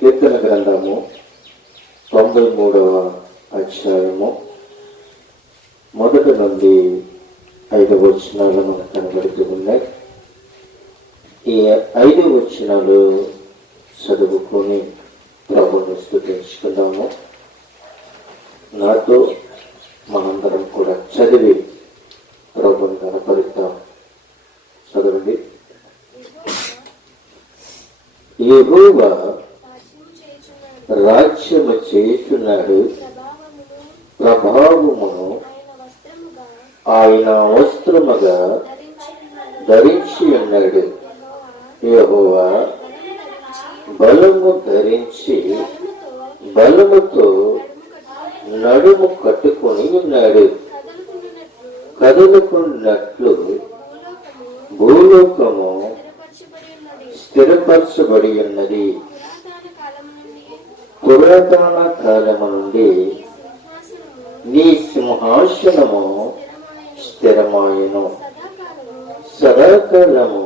కీర్తన గ్రంథము 93వ అధ్యాయము 1 నుండి 5 వచనాలు మనకు కనబడుతూ ఉన్నాయి. ఈ 5 వచనాలు చదువుకొని ప్రభువును స్తుతించుకుందాము. నాతో మనందరం కూడా చదివి ప్రభువుని కనపరుద్దాం. చదవండి. యెహోవా రాజ్యము చేయుచున్నాడు, ప్రభావమును ఆయన వస్త్రముగా ధరించి ఉన్నాడు. యెహోవా బలము ధరించి బలముతో నడుము కట్టుకొని ఉన్నాడు. కదలుకున్నట్లు భూలోకము స్థిరపరచబడి ఉన్నది. పురాతన కాలము నుండి నీ సింహాసనము స్థిరమాయను. సదాకాలము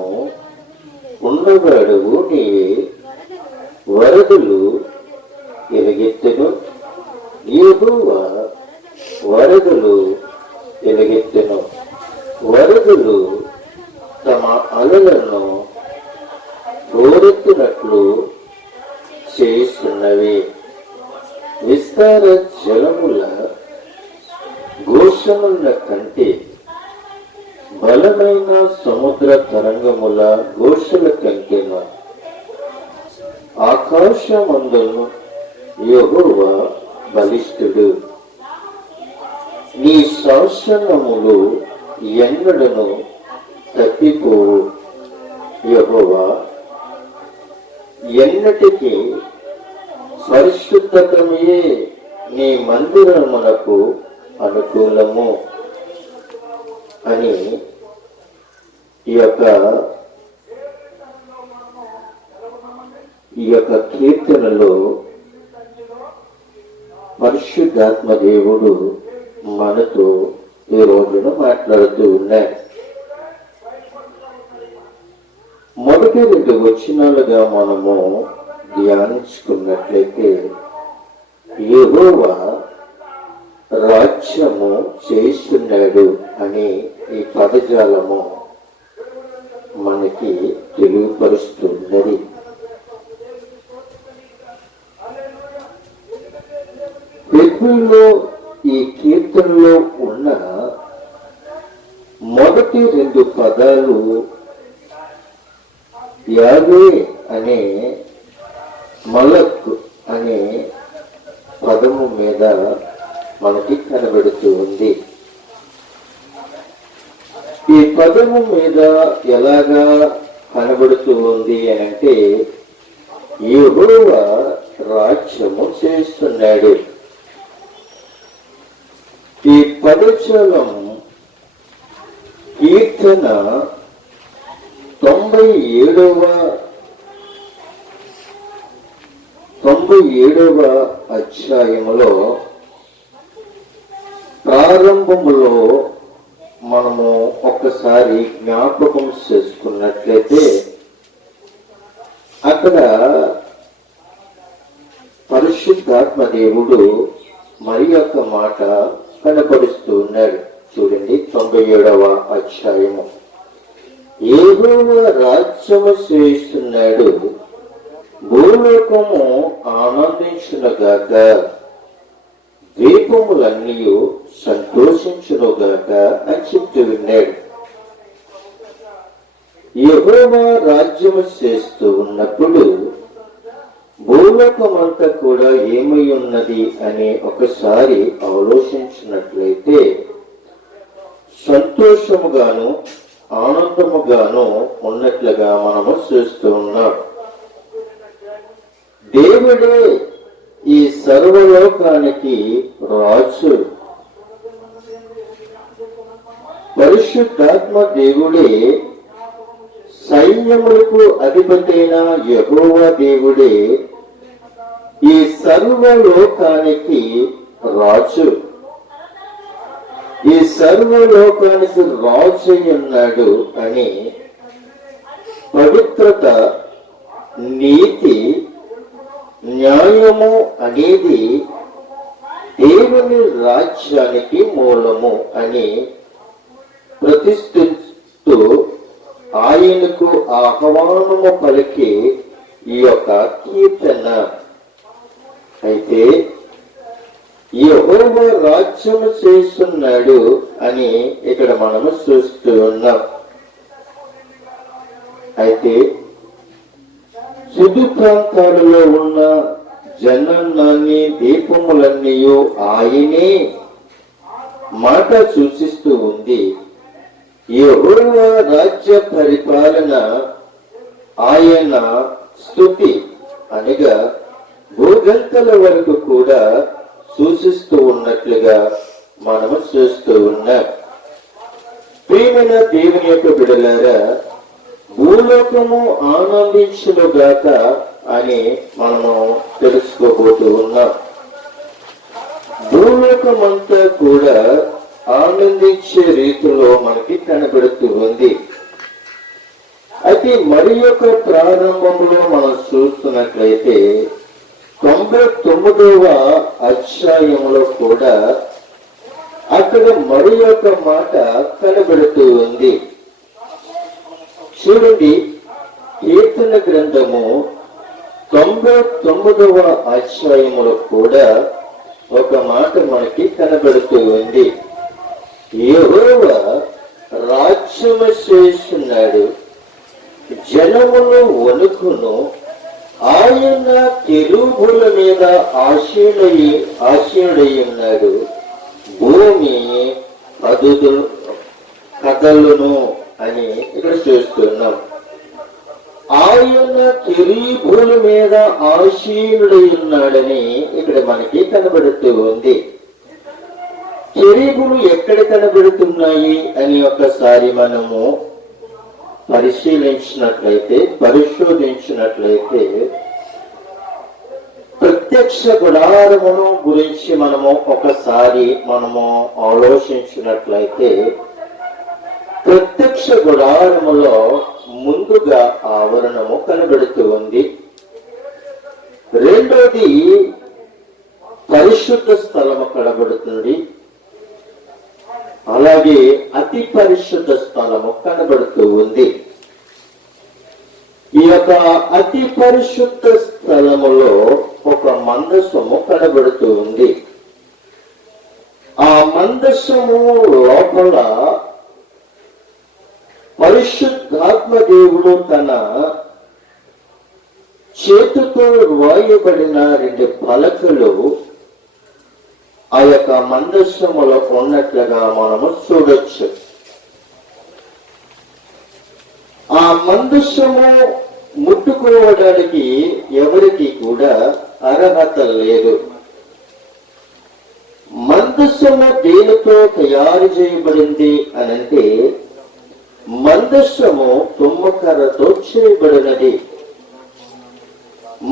ఉన్నవాడు నీవే. వరదలు ఎలుగెత్తెను. యెహోవా వరదలు ఎలుగెత్తెను. వరదలు తమ అలలను రోరెత్తినట్లు చేస్తున్నవి. విస్తార జలముల ఘోషముల కంటే బలమైన సముద్ర తరంగముల ఘోషల కంటేను ఆకాశమందును యెహోవా బలిష్ఠుడు. నీ శాసనములు ఎన్నడను తప్పిపోవు. యెహోవా ఎన్నటికీ పరిశుద్ధతమే నీ మందిరమునకు అనుకూలము అని ఈ యొక్క కీర్తనలో పరిశుద్ధాత్మ దేవుడు మనతో ఈ రోజున మాట్లాడుతూ ఉన్నాడు. మొదటి 2 వచనాలుగా మనము ధ్యానించుకున్నట్లయితే యెహోవా రాజ్యము చేస్తున్నాడు అని ఈ పదజాలము మనకి తెలియపరుస్తున్నది. బైబిల్లో ఈ కీర్తనలో ఉన్న మొదటి 2 పదాలు యావే అనే మలక్ అనే పదము మీద మనకి కనబడుతూ ఉంది. ఈ పదము మీద ఎలాగా కనబడుతూ ఉంది అంటే యెహోవా రాజ్యము చేస్తున్నాడు. ఈ పదజాలం కీర్తన 97వ అధ్యాయములో ప్రారంభములో మనము ఒక్కసారి జ్ఞాపకం చేసుకున్నట్లయితే అక్కడ పరిశుద్ధాత్మ దేవుడు మరి యొక్క మాట కనపరుస్తూ ఉన్నాడు. చూడండి, 97వ అధ్యాయము. యెహోవా రాజ్యము చేస్తున్నాడు, భూలోకము ఆనందించునుగాక, ద్వీపములన్నీ సంతోషించునుగాక అని చెప్తూ ఉన్నాడు. యెహోవా రాజ్యము చేస్తూ ఉన్నప్పుడు భూలోకమంతా కూడా ఏమై ఉన్నది అని ఒకసారి ఆలోచించినట్లయితే సంతోషముగాను ఆనందముగాను ఉన్నట్లుగా మనము చూస్తూ ఉన్నాం. దేవుడే ఈ సర్వలోకానికి రాజు. పరిశుద్ధాత్మ దేవుడే సైన్యములకు అధిపతైన యెహోవా దేవుడే ఈ సర్వలోకానికి రాజు. ఈ సర్వలోకానికి రాజు ఉన్నాడు అని పవిత్రత, నీతి, న్యాయము అనేది దేవుని రాజ్యానికి మూలము అని ప్రతిష్ఠిస్తూ ఆయనకు ఆహ్వానము పలికి ఈ యొక్క కీర్తన. అయితే యెహోవా రాజ్యము చేస్తున్నాడు అని ఇక్కడ మనము చూస్తూ ఉన్నాం. అయితే సుదూర ప్రాంతాలలో ఉన్న జనాన్ని దీపములన్నీ ఆయనే మాట సూచిస్తూ ఉంది. యెహోవా రాజ్య పరిపాలన ఆయన స్తుతి అనగా భూగంతల వరకు కూడా సూచిస్తూ ఉన్నట్లుగా మనము చూస్తూ ఉన్నాం. ప్రియమైన దేవుని యొక్క బిడ్డలారా, భూలోకము ఆనందించునుగాక అని మనము తెలుసుకోబోతూ ఉన్నాం. భూలోకమంతా కూడా ఆనందించే రీతిలో మనకి కనబడుతూ ఉంది. అయితే మరి యొక్క ప్రారంభంలో మనం చూస్తున్నట్లయితే 99వ అధ్యాయంలో కూడా అక్కడ మరి యొక్క మాట కనబడుతూ ఉంది. చూడండి, కీర్తన గ్రంథము 99వ అధ్యాయములో కూడా ఒక మాట మనకి కనబడుతూ ఉంది. యెహోవా రాజ్యము చేస్తున్నాడు, జనములు వణుకును, ఆయన కెరూబుల మీద ఆశీనుడై ఉన్నాడు, భూమి కదలును అని ఇక్కడ చూస్తున్నాం. ఆయన కెరూబుల మీద ఆశీనుడై ఉన్నాడని ఇక్కడ మనకి కనబడుతూ ఉంది. కెరూబులు ఎక్కడ కనబడుతున్నాయి అని ఒకసారి మనము పరిశోధించినట్లయితే ప్రత్యక్ష గుడారమును గురించి మనము ఒకసారి ఆలోచించినట్లయితే ప్రత్యక్ష గుడారములో ముందుగా ఆవరణము కనబడుతూ ఉంది. రెండోది పరిశుద్ధ స్థలము కనబడుతుంది. అలాగే అతి పరిశుద్ధ స్థలము కనబడుతూ ఉంది. ఈ యొక్క అతి పరిశుద్ధ స్థలములో ఒక మందసము కనబడుతూ ఉంది. ఆ మందసము లోపల పరిశుద్ధాత్మ దేవుడు తన చేతితో రాయబడిన 2 పలకలు ఆ యొక్క మందసములో ఉన్నట్లుగా మనము చూడొచ్చు. ఆ మందసము ముట్టుకోవడానికి ఎవరికి కూడా అర్హత లేదు. మందసము దేనితో తయారు చేయబడింది అనంటే మందసము తుమ్మకర్రతో చేయబడినది.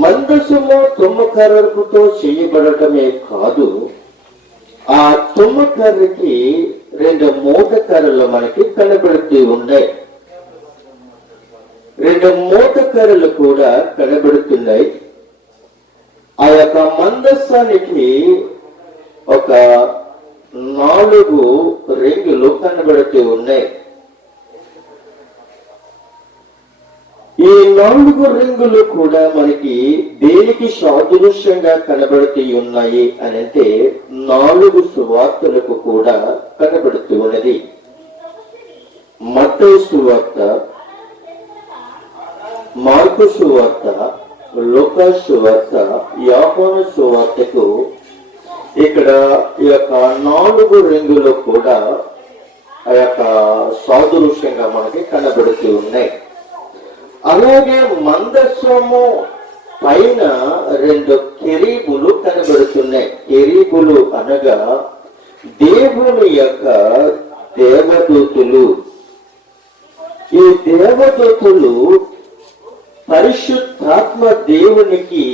మందసము తుమ్మకర్రతో చేయబడటమే కాదు, ఆ తుమ్మకర్రకి 2 మూట కర్రలు మనకి కనబడుతూ ఉన్నాయి. 2 మూట కర్రలు కూడా కనబడుతున్నాయి. ఆ యొక్క మందసానికి ఒక 4 రింగులు కనబడుతూ ఉన్నాయి. ఈ 4 రింగులు కూడా మనకి దేనికి సాదృశ్యంగా కనబడుతూ ఉన్నాయి అనంటే 4 సువార్తలకు కూడా కనబడుతూ ఉన్నది. మత్తయి సువార్త, మార్కు సువార్త, లూకా సువార్త, యోహాను సువార్తకు ఇక్కడ ఈ యొక్క 4 రింగులు కూడా ఆ యొక్క సాదృశ్యంగా మనకి కనబడుతూ ఉన్నాయి. అలాగే మందసము పైన 2 కెరూబులు కనబడుతున్నాయి. కెరూబులు అనగా దేవుని యొక్క దేవదూతులు. ఈ దేవదూతులు పరిశుద్ధాత్మ దేవునికి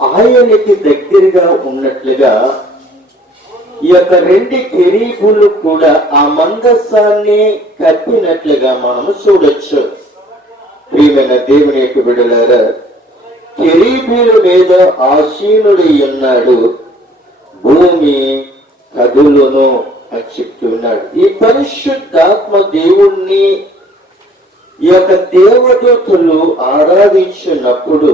ఆయనకి దగ్గరగా ఉన్నట్లుగా ఈ యొక్క 2 కెరూబులు కూడా ఆ మందసాన్ని కట్టినట్లుగా మనము చూడొచ్చు. ప్రియమైన దేవుని యొక్క బిడ్డలారా, కెరూబీల మీద ఆసీనుడై ఉన్నాడు, భూమి కదులును అని చెప్తున్నాడు. ఈ పరిశుద్ధాత్మ దేవుణ్ణి ఈ యొక్క దేవదూతలు ఆరాధించినప్పుడు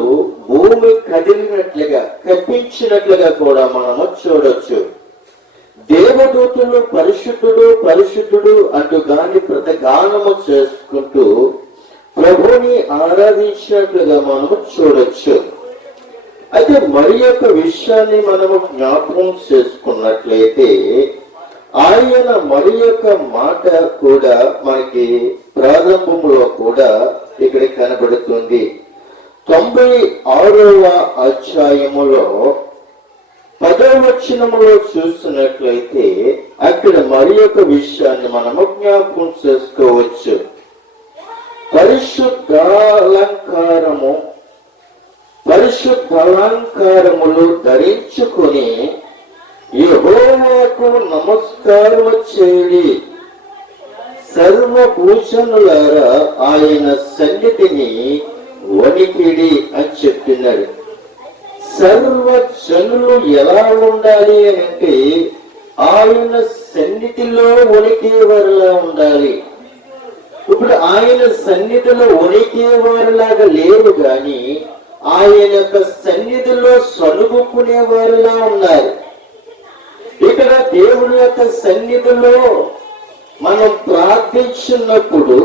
భూమి కదిలినట్లుగా, కప్పించినట్లుగా కూడా మనము చూడొచ్చు. దేవదూతలు పరిశుద్ధుడు పరిశుద్ధుడు అంటూ గాని ప్రతిగానము చేసుకుంటూ ప్రభుని ఆరాధించినట్లుగా మనము చూడొచ్చు. అయితే మరి యొక్క విషయాన్ని మనము జ్ఞాపకం చేసుకున్నట్లయితే ఆయన మరి యొక్క మాట కూడా మనకి ప్రారంభంలో కూడా ఇక్కడ కనబడుతుంది. 96వ అధ్యాయములో 10వ వచనములో చూసినట్లయితే అక్కడ మరి యొక్క విషయాన్ని మనము జ్ఞాపకం చేసుకోవచ్చు. పరిశుద్ధాలంకారములు ధరించుకొని యెహోవాకు నమస్కారం చేయుడి, సర్వభూషణులారా ఆయన సన్నిధిని వణికిడి అని చెప్తున్నాడు. సర్వజనులు ఎలా ఉండాలి అంటే ఆయన సన్నిధిలో వణికేవారిలా ఉండాలి. ఇప్పుడు ఆయన సన్నిధిలో వణికేవారిలాగా లేరు గాని ఆయన యొక్క సన్నిధిలో సలుగుకునేవారిలా ఉన్నారు. ఇక్కడ దేవుని యొక్క సన్నిధిలో మనం ప్రార్థించినప్పుడు,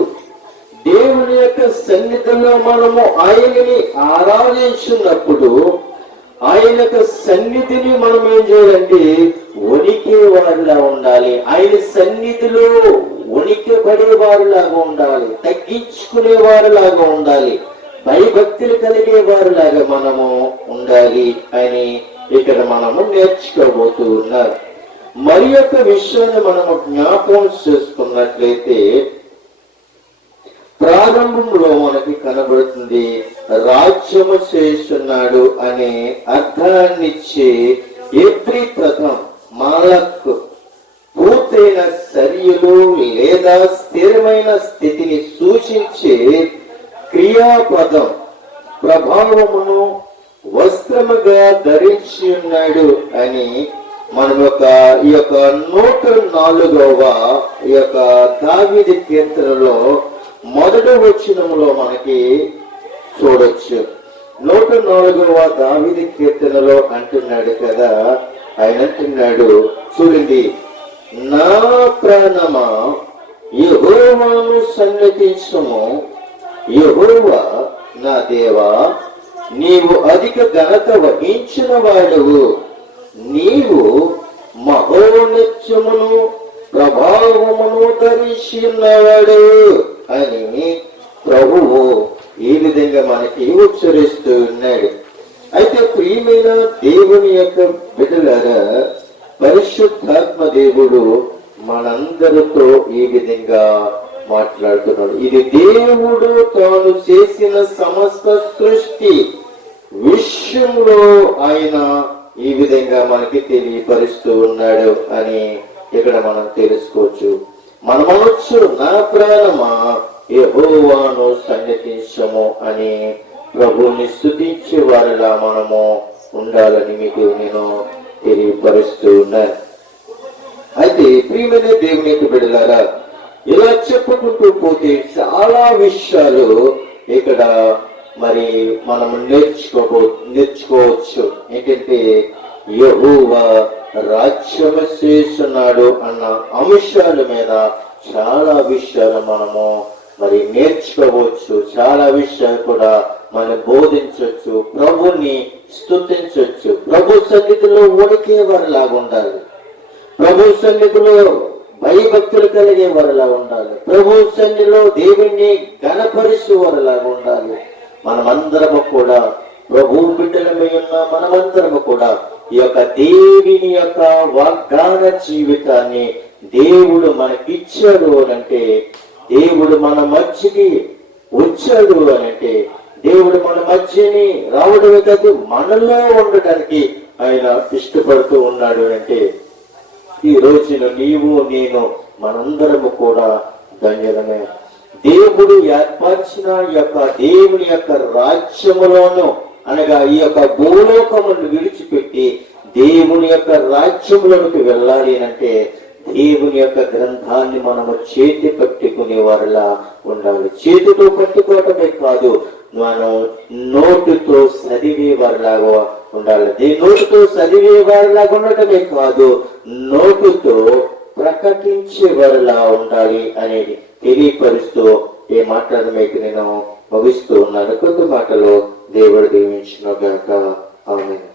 దేవుని యొక్క సన్నిధిలో మనము ఆయనని ఆరాధించినప్పుడు ఆయన యొక్క సన్నిధిని మనం ఏం చేయాలంటే వణికే వారిలా ఉండాలి. ఆయన సన్నిధిలో వణికబడే వారిలాగా ఉండాలి, తగ్గించుకునే వారిలాగా ఉండాలి, భయభక్తులు కలిగే వారిలాగా మనము ఉండాలి అని ఇక్కడ మనము నేర్చుకోబోతూ ఉన్నారు. మరి యొక్క విషయాన్ని మనము జ్ఞాపకం చేసుకున్నట్లయితే ప్రారంభంలో మనకి కనబడుతుంది, రాజ్యము చేస్తున్నాడు అనే అర్థాన్నిచ్చే ఎవ్రీ ప్రథం మాలక్ పూర్తయిన చర్యలు లేదా స్థిరమైన స్థితిని సూచించే క్రియాపదం ప్రభావమును వస్త్రముగా ధరించి ఉన్నాడు అని మనం ఈ యొక్క 104వ ఈ యొక్క దావీదు కీర్తనలో మొదటి వచనములో మనకి చూడొచ్చు. 104వ దావీదు కీర్తనలో అంటున్నాడు కదా, ఆయన అంటున్నాడు చూడండి, నా ప్రాణమా యెహోవాను సన్నిధించుము, యెహోవా నా దేవా నీవు అధిక ఘనత వహించిన వాడవు, నీవు మహోన్నత్యమును ప్రభావమును ధరించి ఉన్నవాడు అని ప్రభువు ఈ విధంగా మనకి ఉచ్చరిస్తూ ఉన్నాడు. అయితే ప్రియమైన దేవుని యొక్క బిడ్డలారా, పరిశుద్ధాత్మ దేవుడు మనందరితో ఈ విధంగా మాట్లాడుతున్నాడు. ఇది దేవుడు తాను చేసిన సమస్త సృష్టి విషయంలో ఆయన ఈ విధంగా మనకి తెలియపరుస్తూ ఉన్నాడు అని ఇక్కడ మనం తెలుసుకోవచ్చు. మనమనొచ్చు, నా ప్రాణమా యెహోవాను సన్నిధించము అని ప్రభువుని స్తుతించే వారిలా మనము ఉండాలని మీకు నేను తెలియపరుస్తూ ఉన్నాను. అయితే ప్రియమైన దేవుని యొక్క బిడ్డలారా, ఇలా చెప్పుకుంటూ పోతే చాలా విషయాలు ఇక్కడ మరి మనం నేర్చుకోవచ్చు. ఏంటంటే యెహోవా రాజ్యము చేస్తున్నాడు అన్న అంశాల మీద చాలా విషయాలు మనము మరి నేర్చుకోవచ్చు. చాలా విషయాలు కూడా మనం బోధించవచ్చు, ప్రభుని స్తుతించవచ్చు. ప్రభు సన్నిధిలో వణికే వారిలాగా ఉండాలి, ప్రభు సన్నిధిలో భయభక్తులు కలిగే వారిలా ఉండాలి, ప్రభు సన్నిధిలో దేవుణ్ణి ఘనపరిచే వారిలాగా ఉండాలి. మనమందరము కూడా ప్రభు బిడ్డలమై ఉన్న మనమందరము కూడా ఈ యొక్క దేవుని యొక్క వాగ్దాన జీవితాన్ని దేవుడు మనకిచ్చాడు అనంటే, దేవుడు మన మధ్యకి వచ్చాడు అనంటే, దేవుడు మన మధ్యని రావడమే కాదు మనలో ఉండడానికి ఆయన ఇష్టపడుతూ ఉన్నాడు అంటే, ఈ రోజున నీవు నేను మనందరము కూడా ధన్యులమే. దేవుడు ఏర్పరిచిన యొక్క దేవుని యొక్క రాజ్యములోను అనగా ఈ యొక్క భూలోకమును విడిచిపెట్టి దేవుని యొక్క రాజ్యములోకి వెళ్ళాలి అంటే దేవుని యొక్క గ్రంథాన్ని మనము చేతి పట్టుకునే వారిలా ఉండాలి. చేతితో పట్టుకోవటమే కాదు, మనం నోటితో చదివే వారిలాగా ఉండాలి. నోటితో చదివే వారిలాగా ఉండటమే కాదు, నోటితో ప్రకటించే వారిలా ఉండాలి అనేది తెలియపరుస్తూ ఏ మాటలను మీకు నేను ముగిస్తూ ఉన్నాను. కొద్ది మాటలో దేవుడు దీవించును గాక. ఆమేన్.